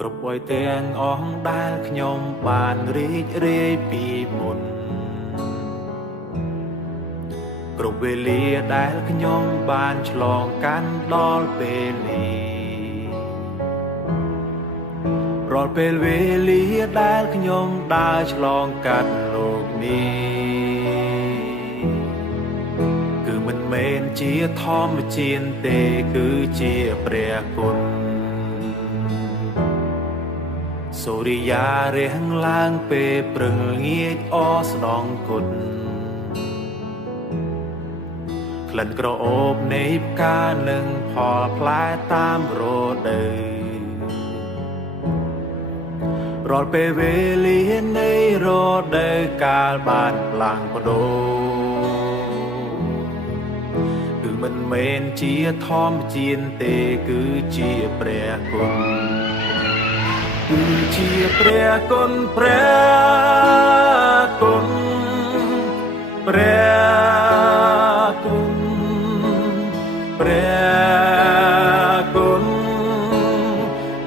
គ្រប់អុយទាំងអស់ដែលខ្ញុំបានរីករាយពីមុនគ្រប់វេលាដែលខ្ញុំបានឆ្លងកាត់ដល់ពេលនេះរាល់ពេលវេលាដែលខ្ញុំដើរឆ្លងកាត់លោកនេះគឺមិនមែនជាធម្មជាតិទេគឺជាព្រះគុណសូរិយារាំងឡើងពេលព្រឹងល្ងាចអស្ដងគុណក្លិនក្រអូបនៃផ្កានិងផលផ្លែតាមរដូវរាល់ពេលវេលានៃរដូវកាលបានផ្លាស់ប្ដូរគឺមិនមែនជាធម្មជាតិទេគឺជាព្រះគុណគឺជាព្រះគុណព្រះគុណព្រះគុណព្រះគុណ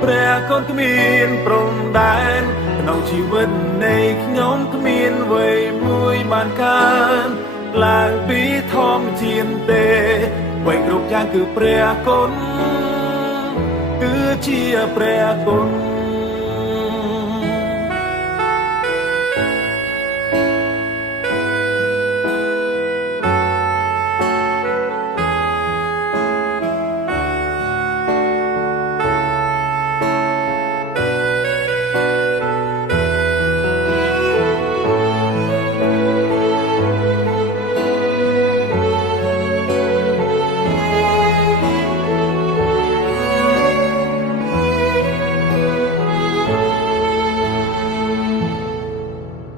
ព្រះគុណគ្មានព្រំដែនក្នុងជីវិតនៃខ្ញុំគ្មានអ្វីមួយបានកើនឡើងពីធម្មជាតិទេអ្វីគ្រប់យ៉ាងគឺព្រះគុណគឺជាព្រះគុណ